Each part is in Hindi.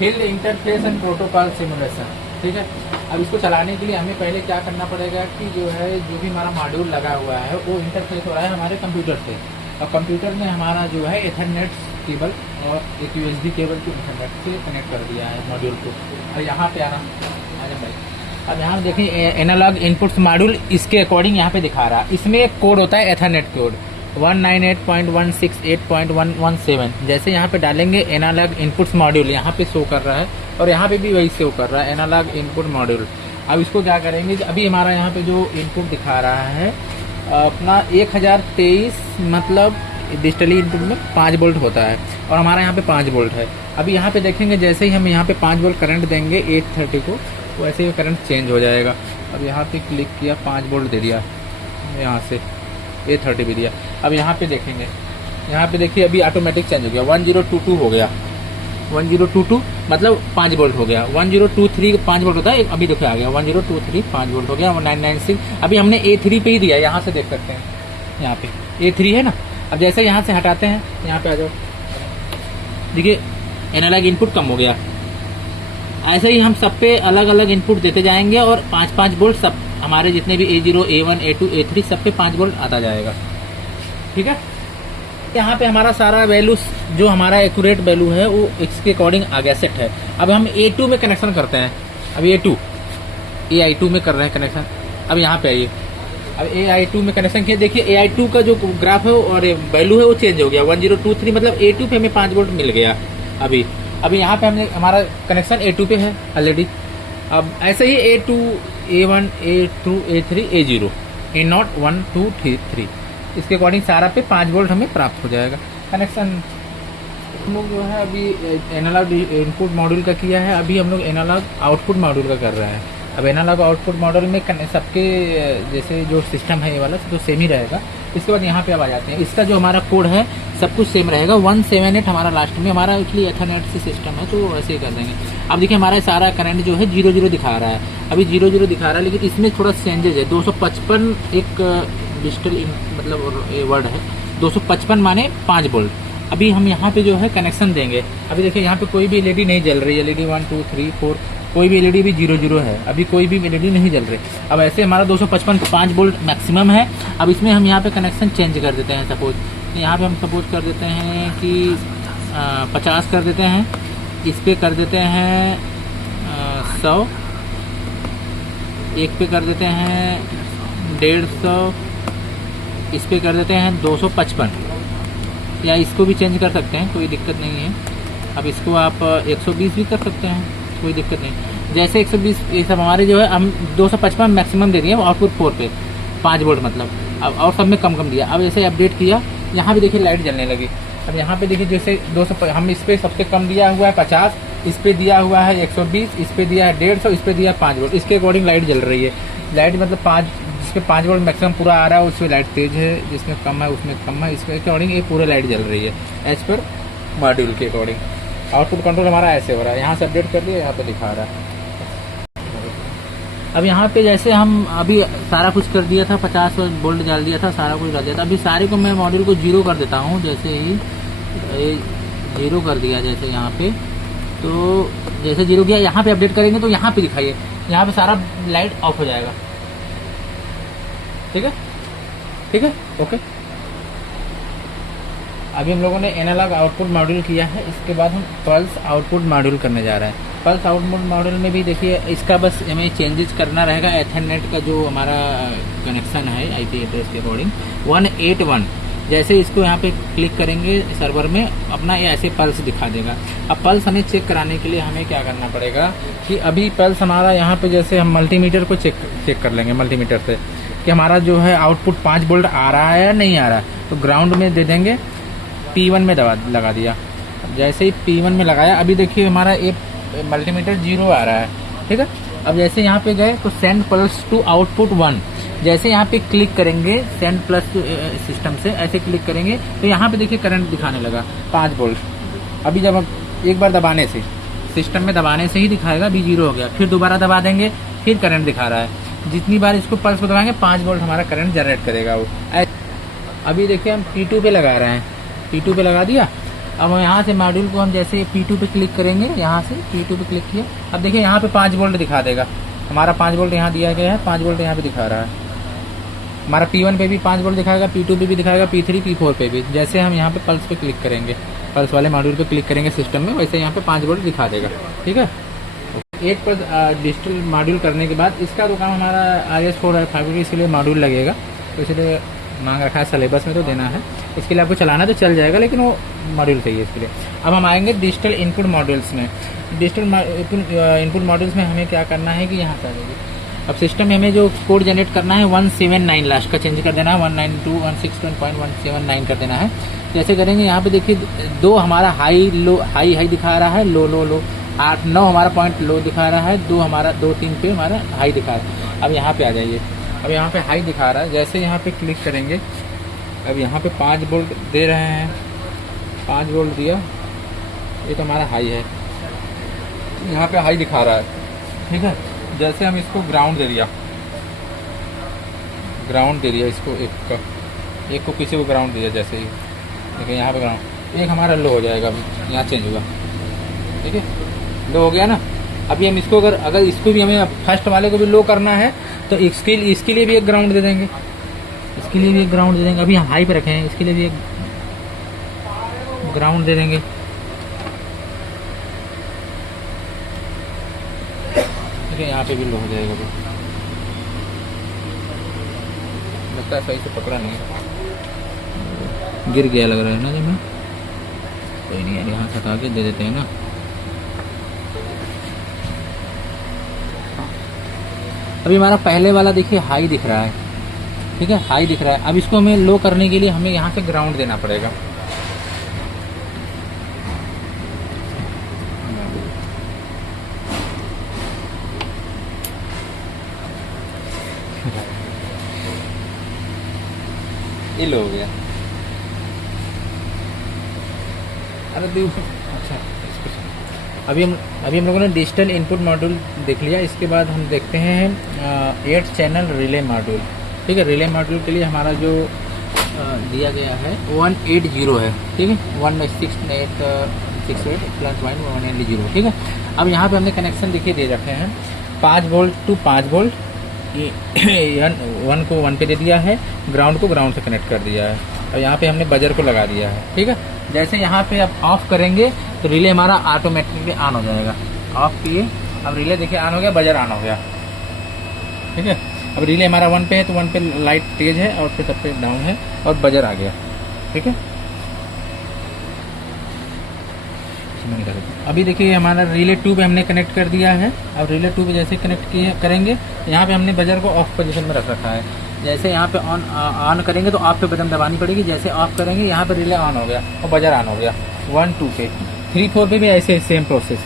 Field interface and protocol simulation. ठीक है, अब इसको चलाने के लिए हमें पहले क्या करना पड़ेगा कि जो भी हमारा मॉड्यूल लगा हुआ है वो इंटरफेस हो रहा है हमारे कंप्यूटर से, और कंप्यूटर में हमारा जो है एथरनेट केबल और एक USB केबल को इंटरनेट से कनेक्ट कर दिया है मॉड्यूल को। और यहाँ पे आना भाई, अब यहाँ देखिए एनालॉग इनपुट्स मॉड्यूल इसके अकॉर्डिंग यहाँ पे दिखा रहा है। इसमें एक कोड होता है एथरनेट कोड 198.168.117। जैसे यहाँ पे डालेंगे एनालॉग इनपुट्स मॉड्यूल, यहाँ पे शो कर रहा है और यहाँ पे भी वही शो कर रहा है एनालॉग इनपुट मॉड्यूल। अब इसको क्या करेंगे, अभी हमारा यहाँ पे जो इनपुट दिखा रहा है अपना 1023 मतलब डिजिटली इनपुट में 5 वोल्ट होता है और हमारा यहाँ पे 5 वोल्ट है। अभी यहाँ पे देखेंगे जैसे ही हम यहाँ पे 5 वोल्ट करंट देंगे 830 को, वैसे ही करंट चेंज हो जाएगा। अब यहाँ पे क्लिक किया 5 वोल्ट दे दिया, यहाँ से 830 भी दिया। अब यहाँ पे देखेंगे, यहाँ पे देखिए अभी ऑटोमेटिक चेंज हो गया, 1022 हो गया, 1022 मतलब 5 वोल्ट हो गया। 1023 5 वोल्ट होता है, अभी देखो आ गया 1023 5 वोल्ट हो गया। 996 अभी हमने A3 पे ही दिया, यहाँ से देख सकते हैं, यहाँ पे A3 है ना। अब जैसे यहाँ से हटाते हैं, यहाँ पे आ जाओ, देखिए एनालॉग इनपुट कम हो गया। ऐसे ही हम सब पे अलग अलग इनपुट देते जाएंगे और 5-5 वोल्ट सब हमारे जितने भी A0 A1 A2 A3 सब पे 5 वोल्ट आता जाएगा। ठीक है, यहाँ पे हमारा सारा वैल्यू जो हमारा एक्यूरेट वैल्यू है वो इसके अकॉर्डिंग आ गया, सेट है। अब हम A2 में कनेक्शन करते हैं, अब AI2 में कर रहे हैं कनेक्शन। अब यहाँ पे आइए, अब AI2 में कनेक्शन किया, देखिए AI2 का जो ग्राफ है और वैल्यू है वो चेंज हो गया, 1023 मतलब A2 पे हमें 5 वोल्ट मिल गया। अभी यहाँ पे हमने हमारा कनेक्शन A2 पे है ऑलरेडी। अब ऐसे ही A2 A1 A2 A3 A0 A0 1 2 3 इसके अकॉर्डिंग सारा पे 5 वोल्ट हमें प्राप्त हो जाएगा कनेक्शन। हम लोग जो है अभी एनालॉग इनपुट मॉड्यूल का किया है, अभी हम लोग एनालॉग आउटपुट मॉड्यूल का कर रहे हैं। अब एनालॉग आउटपुट मॉड्यूल में सबके जैसे जो सिस्टम है ये वाला तो सेम ही रहेगा। इसके बाद यहाँ पे अब आ जाते हैं, इसका जो हमारा कोड है सब कुछ सेम रहेगा। 178 हमारा लास्ट में हमारा एक्चुअली एथरनेट से सिस्टम है तो वैसे ही कर देंगे। अब देखिए हमारा सारा करंट जो है 00 दिखा रहा है, अभी 00 दिखा रहा है, लेकिन इसमें थोड़ा चेंजेज है। 255 एक डिजिटल मतलब वर्ड है, 255 माने 5 वोल्ट। अभी हम यहाँ पे जो है कनेक्शन देंगे, अभी देखिए यहाँ पे कोई भी एलईडी नहीं जल रही है, एलईडी 1 2 3 4 कोई भी एलईडी भी 00 है, अभी कोई भी एलईडी नहीं जल रही। अब ऐसे हमारा 255 5 वोल्ट मैक्सिमम है। अब इसमें हम यहाँ पे कनेक्शन चेंज कर देते हैं, सपोज यहाँ पे हम सपोज कर देते हैं कि 50 कर देते हैं, इस पे कर देते हैं 100, एक पे कर देते हैं 150, इस पे कर देते हैं 255, या इसको भी चेंज कर सकते हैं, कोई दिक्कत नहीं है। अब इसको आप 120 भी कर सकते हैं, कोई दिक्कत नहीं। जैसे 120 ये सब हमारे जो है हम 255 मैक्सिमम दे दिए आउटपुट 4 पे 5 वोल्ट मतलब। अब और सब में कम दिया। अब ऐसे अपडेट किया, यहाँ भी देखिए लाइट जलने लगी। अब यहाँ पे देखिए जैसे 200 हम इस पे सबसे कम दिया हुआ है 50, इस पे दिया हुआ है 120, इस पे दिया है 150, इस पे दिया है 5 वोल्ट। इसके अकॉर्डिंग लाइट जल रही है। लाइट मतलब 5 जिसपे 5 वोल्ट मैक्सिमम पूरा आ रहा है उसमें लाइट तेज है, जिसमें कम है उसमें कम है। इसके अकॉर्डिंग ये पूरा लाइट जल रही है एज पर मॉड्यूल के अकॉर्डिंग। आउटपुट कंट्रोल हमारा ऐसे हो रहा है, यहाँ से अपडेट कर दिया, यहाँ पे दिखा रहा है। अब यहाँ पे जैसे हम अभी सारा कुछ कर दिया था, 50 वोल्ट डाल दिया था, सारा कुछ डाल दिया था। अभी सारे को मैं मॉड्यूल को 0 कर देता हूँ, जैसे ही 0 कर दिया जैसे यहाँ पे, तो जैसे 0 किया यहाँ पे अपडेट करेंगे तो यहाँ पे दिखाइए, यहाँ पे सारा लाइट ऑफ हो जाएगा। ठीक है, ठीक है, ओके। अभी हम लोगों ने एनालॉग आउटपुट मॉड्यूल किया है, इसके बाद हम पल्स आउटपुट मॉड्यूल करने जा रहे हैं। पल्स आउटपुट मॉड्यूल में भी देखिए इसका बस हमें चेंजेस करना रहेगा। एथरनेट का जो हमारा कनेक्शन है IP एड्रेस के अकॉर्डिंग 181, जैसे इसको यहाँ पे क्लिक करेंगे सर्वर में अपना ये ऐसे पल्स दिखा देगा। अब पल्स हमें चेक कराने के लिए हमें क्या करना पड़ेगा कि अभी पल्स हमारा यहाँ पे जैसे हम मल्टीमीटर को चेक कर लेंगे मल्टीमीटर से कि हमारा जो है आउटपुट 5 वोल्ट आ रहा है या नहीं आ रहा है। तो ग्राउंड में दे देंगे, P1 में लगा दिया। जैसे ही P1 में लगाया, अभी देखिए हमारा एक मल्टीमीटर 0 आ रहा है। ठीक है, अब जैसे यहाँ पे गए तो सेंड पल्स टू आउटपुट 1, जैसे यहाँ पे क्लिक करेंगे सेंड प्लस सिस्टम से ऐसे क्लिक करेंगे तो यहाँ पे देखिए करंट दिखाने लगा 5 वोल्ट। अभी जब एक बार दबाने से सिस्टम में दबाने से ही दिखाएगा, अभी 0 हो गया। फिर दोबारा दबा देंगे, फिर करंट दिखा रहा है। जितनी बार इसको पल्स दबाएंगे 5 वोल्ट हमारा करंट जनरेट करेगा वो। अभी देखिए हम P2 पे लगा रहे हैं, P2 पे लगा दिया। अब यहाँ से मॉड्यूल को हम जैसे P2 पे क्लिक करेंगे, यहाँ से P2 पे क्लिक किया, अब देखिए यहाँ पे 5 वोल्ट दिखा देगा। हमारा 5 वोल्ट यहाँ दिया गया है, 5 वोल्ट यहाँ पे दिखा रहा है। हमारा P1 पे भी 5 वोल्ट दिखाएगा, P2 पे भी दिखाएगा, P3 P4 पे भी। जैसे हम यहाँ पे पल्स पे क्लिक करेंगे, पल्स वाले मॉड्यूल पे क्लिक करेंगे सिस्टम में, वैसे यहाँ पे 5 वोल्ट दिखा देगा। ठीक है, एक पर डिजिटल मॉड्यूल करने के बाद इसका तो काम हमारा RS485 इसके लिए मॉड्यूल लगेगा, तो इसलिए मांग रखा है सिलेबस में तो देना है। इसके लिए आपको चलाना तो चल जाएगा, लेकिन वो मॉड्यूल चाहिए इसके लिए। अब हम आएंगे डिजिटल इनपुट मॉड्यूल्स में। डिजिटल इनपुट मॉड्यूल्स में हमें क्या करना है कि यहाँ से आ जाइए। अब सिस्टम में हमें जो कोड जनरेट करना है 179 लास्ट का चेंज कर देना है, 192.168.179 कर देना है। जैसे करेंगे यहाँ पे देखिए 2 हमारा हाई लो हाई दिखा रहा है, लो लो लो, 8 9 हमारा पॉइंट लो दिखा रहा है, 2 हमारा 2 3 पे हमारा हाई दिखा रहा है। अब यहाँ पे आ जाइए, अब यहाँ पे हाई दिखा रहा है, जैसे यहाँ पे क्लिक करेंगे, अब यहाँ पे 5 वोल्ट दे रहे हैं, 5 वोल्ट दिया, ये तो हमारा हाई है, यहाँ पे हाई दिखा रहा है। ठीक है, जैसे हम इसको ग्राउंड दे दिया, इसको एक को किसी को ग्राउंड दिया, जैसे ही देखिए यहाँ पे ग्राउंड, एक हमारा लो हो जाएगा, अभी यहाँ चेंज होगा। ठीक है, लो हो गया ना। अभी हम इसको अगर इसको भी हमें फर्स्ट वाले को भी लो करना है तो इसके लिए भी एक ग्राउंड दे देंगे, इसके लिए भी एक ग्राउंड दे देंगे। अभी हम हाई पे रखे हैं, इसके लिए भी एक ग्राउंड दे देंगे। ठीक है, यहाँ पे भी लो हो जाएगा। अभी लगता है सही से पकड़ा नहीं, गिर गया लग रहा है ना जब में। कोई नहीं यार, यहाँ से हटा के दे देते हैं ना। अभी हमारा पहले वाला देखिए हाई दिख रहा है। ठीक है, हाई दिख रहा है। अब इसको हमें लो करने के लिए हमें यहाँ से ग्राउंड देना पड़ेगा। ये लो हो गया। अरे अच्छा, अभी हम लोगों ने डिजिटल इनपुट मॉड्यूल देख लिया। इसके बाद हम देखते हैं 8 चैनल रिले मॉड्यूल। ठीक है, रिले मॉड्यूल के लिए हमारा जो दिया गया है 180 है। ठीक है, 168.180। ठीक है, अब यहाँ पे हमने कनेक्शन देखिए दे रखे हैं 5 वोल्ट टू 5 वोल्ट, 1 को 1 पे दे दिया है, ग्राउंड को ग्राउंड से कनेक्ट कर दिया है, और यहाँ पे हमने बजर को लगा दिया है। ठीक है, जैसे यहाँ पे अब ऑफ करेंगे तो रिले हमारा ऑटोमेटिकली ऑन हो जाएगा। ऑफ किए, अब रिले देखिए ऑन हो गया, बजर ऑन हो गया। ठीक है, अब रिले हमारा 1 पे है तो 1 पे लाइट तेज है और फिर सब पे डाउन है, और बजर आ गया। ठीक है, अभी देखिए हमारा रिले 2 पे हमने कनेक्ट कर दिया है। अब रिले 2 पे जैसे कनेक्ट करेंगे, यहाँ पे हमने बजर को ऑफ पोजीशन में रख रखा है। जैसे यहाँ पे ऑन करेंगे तो ऑफ पे बटन दबानी पड़ेगी, जैसे ऑफ करेंगे यहाँ पे रिले ऑन हो गया और बजर ऑन हो गया। 1 2 पे, 3 4 पे भी ऐसे सेम प्रोसेस।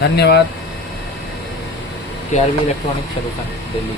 धन्यवाद। KRV electronic solution Delhi.